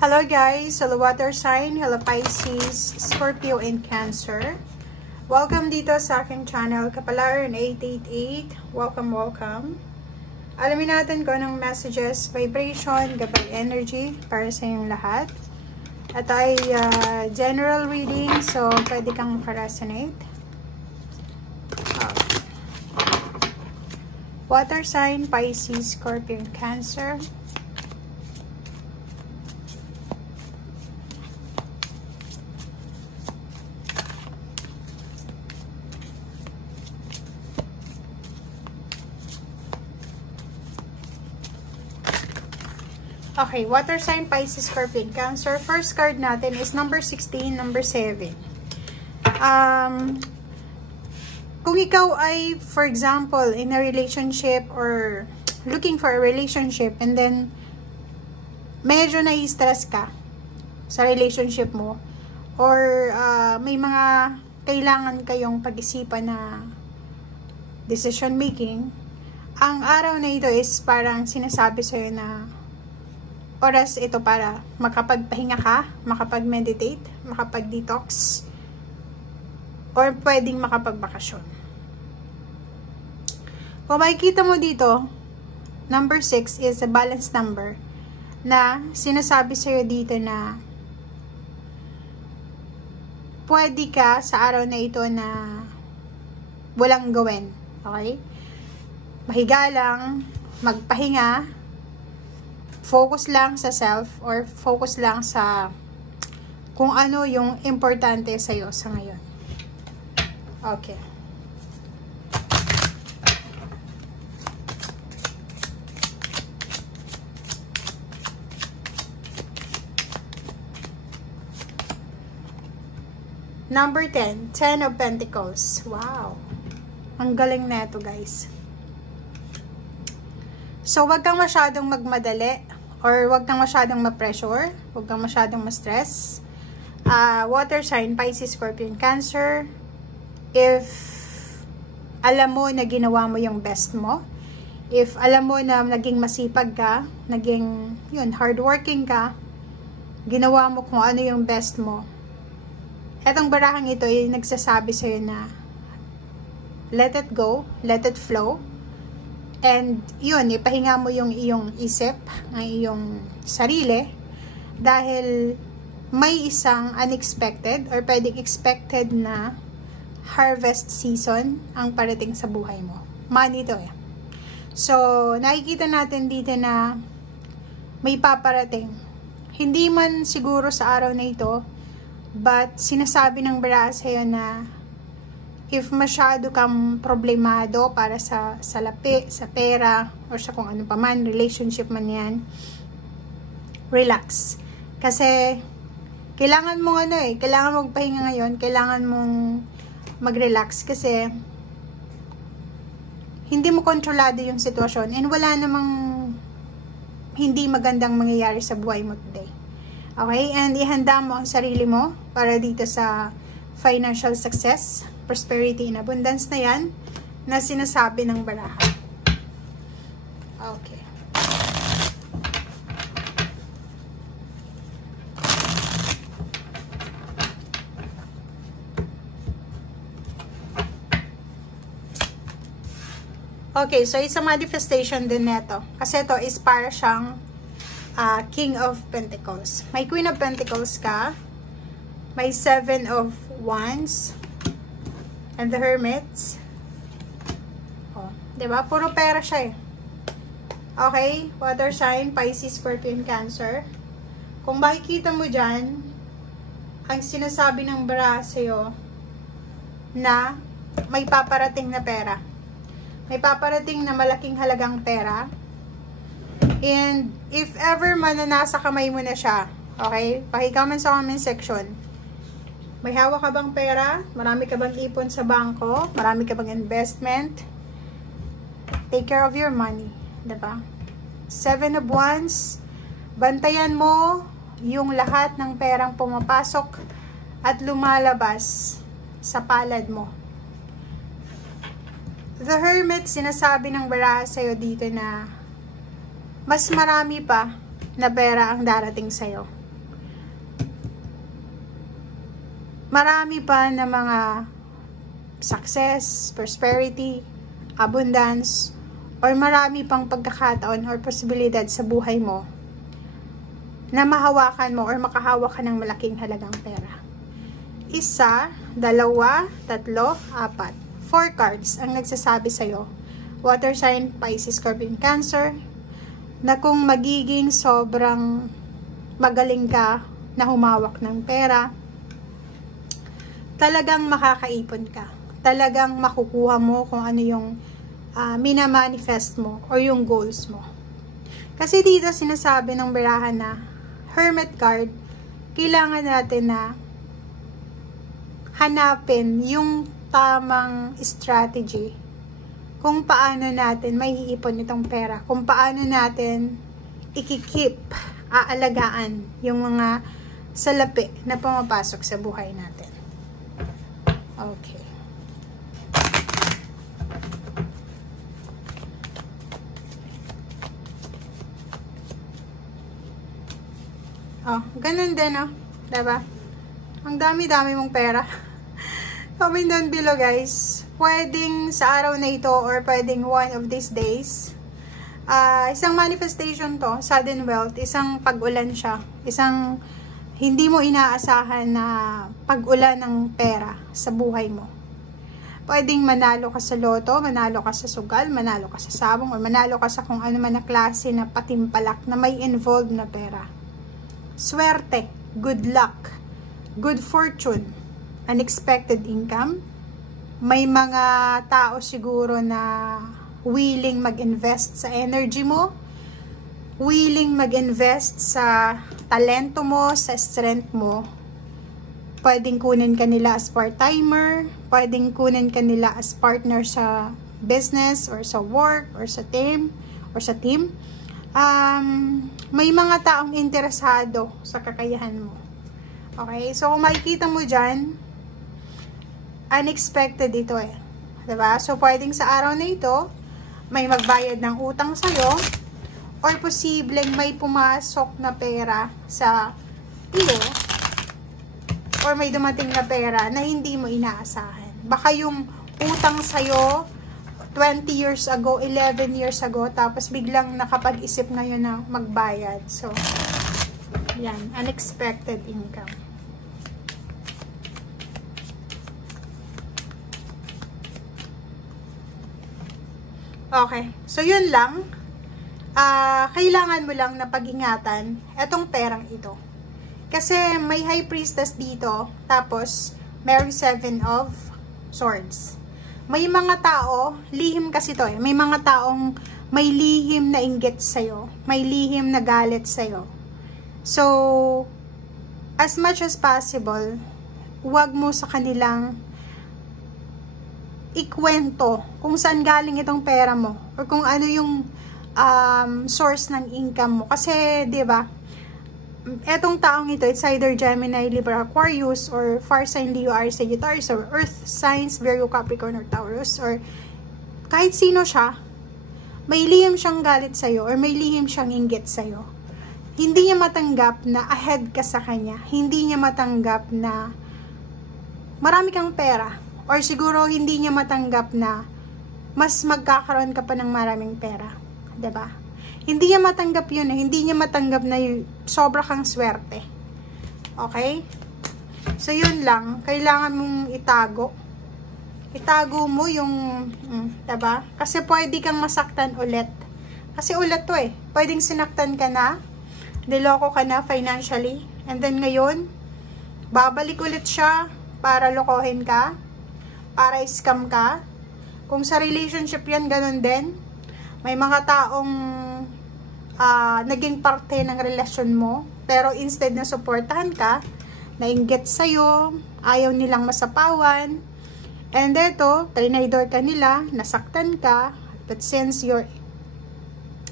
Hello guys, hello water sign, hello Pisces, Scorpio, and Cancer. Welcome dito sa aking channel, Kapalaran 888. Welcome. Alamin natin kung anong messages, vibration, gabay energy para sa inyong lahat. At ay general reading, so pwede kang makaresonate. Water sign, Pisces, Scorpio, and Cancer. Okay, water sign, Pisces, Scorpio, and Cancer. First card natin is number 16, number 7. Kung ikaw ay, for example, in a relationship or looking for a relationship and then medyo nai-stress ka sa relationship mo or may mga kailangan kayong pag-isipan na decision making, ang araw na ito is parang sinasabi sa'yo na oras ito para makapagpahinga ka, makapag-meditate, makapag-detox, or pwedeng makapagbakasyon. Kung makikita mo dito, number 6 is a balanced number na sinasabi sa'yo dito na pwede ka sa araw na ito na walang gawin. Okay? Mahiga lang, magpahinga, focus lang sa self or focus lang sa kung ano yung importante sa'yo sa ngayon. Okay. Number 10, 10 of Pentacles. Wow. Ang galing na ito, guys. So, wag kang masyadong magmadali or wag kang masyadong ma-pressure, wag kang masyadong ma-stress. Water sign, Pisces, Scorpio, and Cancer. If alam mo na ginawa mo yung best mo, if alam mo na naging masipag ka, naging hardworking ka, ginawa mo kung ano yung best mo, etong barahang ito ay nagsasabi sa'yo na let it go, let it flow. And yun, ipahinga mo yung iyong isip, ang iyong sarili, dahil may isang unexpected or pwedeng expected na harvest season ang parating sa buhay mo. Money to eh. So, nakikita natin dito na may paparating. Hindi man siguro sa araw na ito, but sinasabi ng bara sa'yo na if masyado kang problemado para sa lapi, sa pera, or sa kung ano pa man, relationship man yan, relax. Kasi, kailangan mong kailangan mong pahinga ngayon, kailangan mong mag-relax kasi hindi mo kontrolado yung sitwasyon and wala namang hindi magandang mangyayari sa buhay mo today. Okay? And ihanda mo ang sarili mo para dito sa financial success, prosperity, and abundance na yan na sinasabi ng baraha. Okay. Okay, so it's a manifestation din neto. Kasi ito is para siyang King of Pentacles. May Queen of Pentacles ka. May 7 of Wands. And the Hermits. Oh, diba? Puro pera siya eh. Okay? Water sign, Pisces, Scorpio, and Cancer. Kung makikita mo dyan, ang sinasabi ng bara sa'yo na may paparating na pera. May paparating na malaking halagang pera. And if ever man na nasa kamay mo na siya, okay? Paki-comment sa comment section. May hawak ka bang pera? Marami ka bang ipon sa bangko? Marami ka bang investment? Take care of your money. Diba? 7 of Wands. Bantayan mo yung lahat ng perang pumapasok at lumalabas sa palad mo. The Hermit, sinasabi ng baraha sa'yo dito na mas marami pa na pera ang darating sa'yo. marami pa na mga success, prosperity, abundance, or marami pang pagkakataon or posibilidad sa buhay mo na mahawakan mo or makahawak ka ng malaking halagang pera. 1, 2, 3, 4. 4 cards ang nagsasabi sa'yo. Water sign, Pisces, Scorpion, Cancer, na kung magiging sobrang magaling ka na humawak ng pera, talagang makakaipon ka. Talagang makukuha mo kung ano yung minamanifest mo or yung goals mo. Kasi dito sinasabi ng barahan na Hermit card, kailangan natin na hanapin yung tamang strategy kung paano natin may iipon itong pera, kung paano natin ikikip, aalagaan yung mga salapi na pumapasok sa buhay natin. Okay. Oh, ganun din, oh. Diba? Ang dami-dami mong pera. Comment down below, guys. Pwedeng sa araw na ito or pwedeng one of these days. Isang manifestation to, sudden wealth. Isang pag-ulan siya. Isang hindi mo inaasahan na pag-ulan ng pera sa buhay mo. Pwedeng manalo ka sa loto, manalo ka sa sugal, manalo ka sa sabong, or manalo ka sa kung ano man na klase na patimpalak na may involved na pera. Swerte, good luck, good fortune, unexpected income. May mga tao siguro na willing mag-invest sa energy mo, willing mag-invest sa talento mo, sa strength mo. Pwedeng kunin ka nila as part-timer, pwedeng kunin ka nila as partner sa business or sa work or sa team may mga taong interesado sa kakayahan mo. Okay? So, kung makikita mo dyan, unexpected ito eh. Diba? So, pwedeng sa araw na ito, may magbayad ng utang sa'yo, or posibleng may pumasok na pera sa iyo, or may dumating na pera na hindi mo inaasahan. Baka yung utang sa'yo 20 years ago, 11 years ago, tapos biglang nakapag-isip ngayon na magbayad. So, yan, unexpected income. Okay, so yun lang. Kailangan mo lang na pag-ingatan etong perang ito. Kasi may High Priestess dito, tapos may 7 of Swords. May mga tao, lihim kasi to eh, may mga taong may lihim na inggit sa'yo, may lihim na galit sa'yo. So, as much as possible, huwag mo sa kanilang ikwento kung saan galing itong pera mo, or kung ano yung source ng income mo. Kasi, di ba, etong taong ito, it's either Gemini, Libra, Aquarius, or fire sign Leo, Aries, Sagittarius, or Earth signs, Virgo, Capricorn, or Taurus, or kahit sino siya, may lihim siyang galit sa'yo, or may lihim siyang inggit sa'yo. Hindi niya matanggap na ahead ka sa kanya. Hindi niya matanggap na marami kang pera, or siguro hindi niya matanggap na mas magkakaroon ka pa ng maraming pera. 'Di ba? Hindi niya matanggap yun eh. Hindi niya matanggap na sobra kang swerte. Okay? So, yun lang. Kailangan mong itago. Itago mo yung, diba? Kasi pwede kang masaktan ulit. Kasi ulit to eh. Pwedeng sinaktan ka na, niloko ka na financially, and then ngayon, babalik ulit siya para lokohin ka, para scam ka. Kung sa relationship yan, ganun din. May mga taong naging parte ng relasyon mo, pero instead na supportahan ka, nainggit sa'yo, ayaw nilang masapawan, and eto, trinidor ka nila, nasaktan ka, but since you're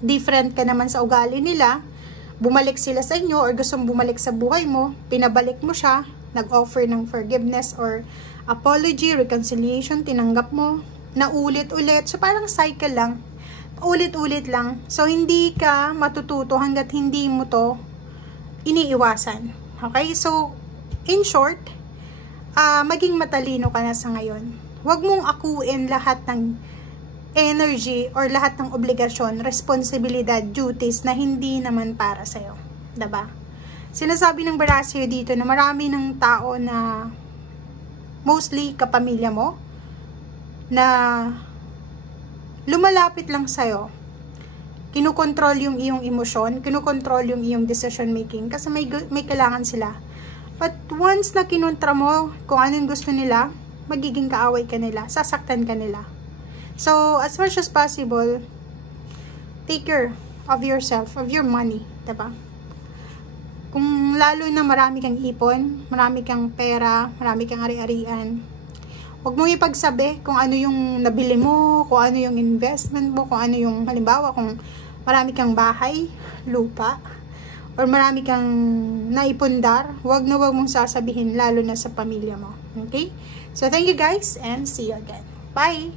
different ka naman sa ugali nila, bumalik sila sa inyo, or gustong bumalik sa buhay mo, pinabalik mo siya, nag-offer ng forgiveness or apology, reconciliation, tinanggap mo, naulit-ulit, so parang cycle lang, ulit-ulit lang. So, hindi ka matututo hanggat hindi mo to iniiwasan. Okay? So, in short, maging matalino ka na sa ngayon. Huwag mong akuin lahat ng energy or lahat ng obligasyon, responsibilidad, duties na hindi naman para sa'yo. Diba? Sinasabi ng Barasyo dito na marami ng tao na mostly kapamilya mo na lumalapit lang sa'yo. Kinukontrol yung iyong emosyon, kinukontrol yung iyong decision making kasi may kailangan sila. But once na kinontra mo kung anong gusto nila, magiging kaaway ka nila, sasaktan ka nila. So, as much as possible, take care of yourself, of your money, diba? Kung lalo na marami kang ipon, marami kang pera, marami kang ari-arian, huwag mong ipagsabi kung ano yung nabili mo, kung ano yung investment mo, kung ano yung, halimbawa, kung marami kang bahay, lupa, or marami kang naipundar, huwag mong sasabihin, lalo na sa pamilya mo. Okay? So, thank you guys, and see you again. Bye!